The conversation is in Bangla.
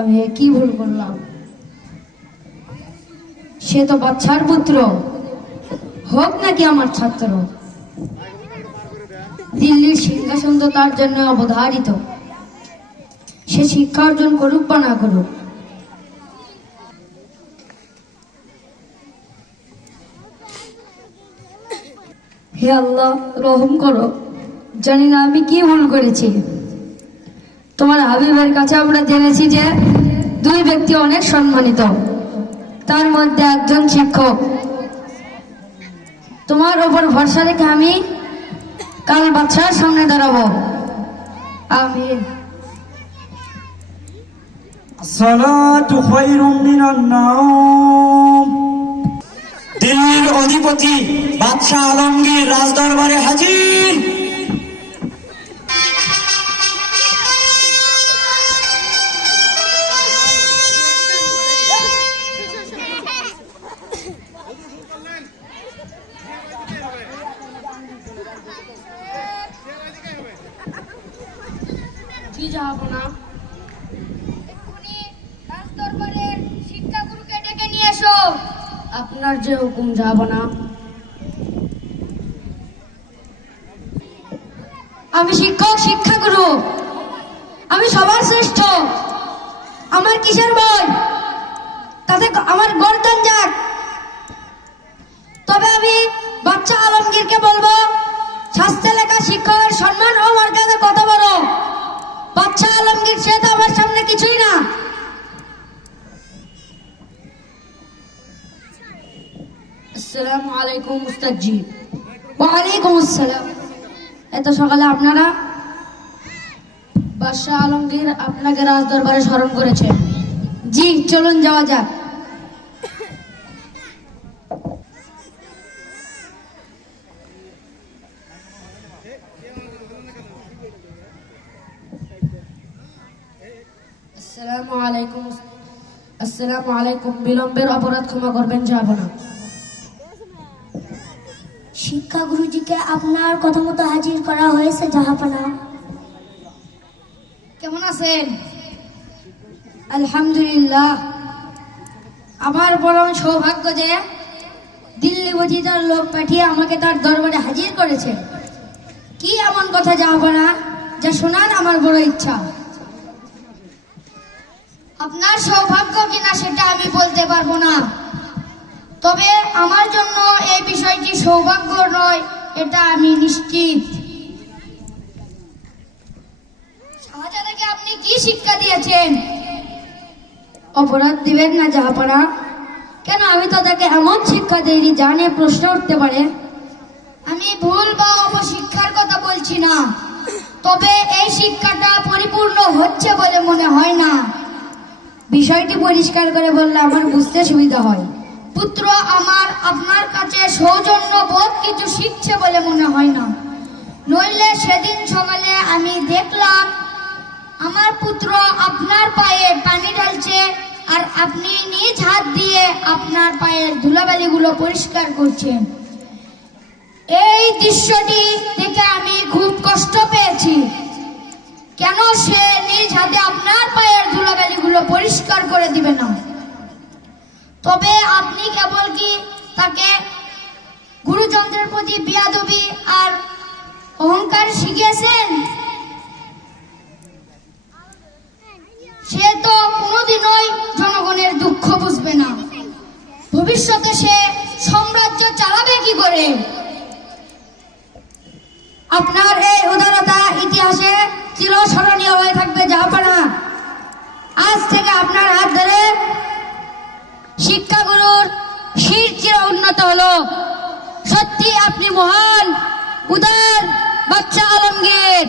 আমি কি ভুল করলাম? সে তো বাচ্চার পুত্র, হোক নাকি আমার ছাত্র। দিল্লির সিংহাসন তো তার জন্য অবধারিত, সে শিক্ষা অর্জন করুক বা না করুক। হে আল্লাহ, রহম করো, জানি না আমি কি ভুল করেছি। তোমার হাবিবের কাছে আমরা জেনেছি যে দুই ব্যক্তি অনেক সম্মানিত, তার মধ্যে একজন শিক্ষক। তোমার ওপর ভরসা রেখে আমি কাল বাদশার সামনে দাঁড়াবো। আমিন। সালাতু খায়রুম মিনান নাওম। দিল্লির অধিপতি বাদশাহ আলমগীর রাজদরবারে হাজির। জি জাহাপনা। এক্ষুনি রাজদরবারের শিক্ষাগুরুকে ডেকে নিয়ে এসো। আপনার যে হুকুম জাহাপনা। আমি শিক্ষক, শিক্ষাগুরু, আমি সবার শ্রেষ্ঠ। আমার কিসের ভয়? তাতে আমার গর্দান যাক। তবে আমি বাচ্চা আলমগীরকে বলবো, শাস্ত্রে লেখা শিক্ষকের সম্মান ও মর্যাদা কত বড়। বাচ্চা আলমগীর সে তো আমার সামনে কিছুই না। আসসালামু আলাইকুম উস্তাদজি। ওয়ালাইকুম আসসালাম। এত সকালে আপনারা? বাদশাহ আলমগীর আপনাকে রাজদরবারে স্মরণ করেছে। জি, চলুন যাওয়া যাক। আসসালামু আলাইকুম। আসসালামু আলাইকুম। বিলম্বের অপরাধ ক্ষমা করবেন জাহাপনা। শিক্ষাগুরুজিকে আপনার কথা মতো হাজির করা হয়েছে জাহাপনা। কেমন আছেন? আলহামদুলিল্লাহ। আমার পরম সৌভাগ্য যে দিল্লি বজিদার লোক পাঠিয়ে আমাকে তার দরবারে হাজির করেছে। কি এমন কথা জাহাপনা যা শোনার আমার বড় ইচ্ছা। আপনার সৌভাগ্য কিনা সেটা আমি বলতে পারবো না, তবে আমার জন্য এই বিষয়টি সৌভাগ্য নয়, এটা আমি নিশ্চিত। শাহজাদাকে আপনি কি শিক্ষা দিয়েছেন? অপরাধ দিবেন না জাহাপনা। কেন, আমি তো তাকে এমন শিক্ষা দেইনি যা নিয়ে প্রশ্ন উঠতে পারে। আমি ভুল বা অপশিক্ষার কথা বলছি না, তবে এই শিক্ষাটা পরিপূর্ণ হচ্ছে বলে মনে হয় না। বিষয়টি পরিষ্কার করে বললে আমার বুঝতে সুবিধা হয়। পুত্র আমার আপনার কাছে সৌজন্য বোধ কিছু শিখছে বলে মনে হয় না। নইলে সেদিন সকালে আমি দেখলাম আমার পুত্র আপনার পায়ে পানি ঢালছে, আর আপনি নিজ হাত দিয়ে আপনার পায়ের ধুলাবালিগুলো পরিষ্কার করছেন। এই দৃশ্যটি দেখে আমি খুব কষ্ট পেয়েছি। কেন সে নিজ হাতে আপনার পায়ের ধুলাবালিগুলো পরিষ্কার করে দিবে না? তবে আপনি কেবল কি তাকে গুরুযন্ত্রের প্রতি বিয়াদবি আর অহংকার শিখিয়েছেন? সে তো কোনোদিনই জনগণের দুঃখ বুঝবে না। ভবিষ্যতে সে সাম্রাজ্য চালাবে কি করে? আপনার এই উদারতা ইতিহাসে চিরস্মরণীয় হয়ে থাকবে জাহাপনা। আজ থেকে আপনার হাত ধরে শিক্ষাগুরুর শির চির উন্নত হলো। সত্যি আপনি মহান উদার বাচ্চা আলমগীর।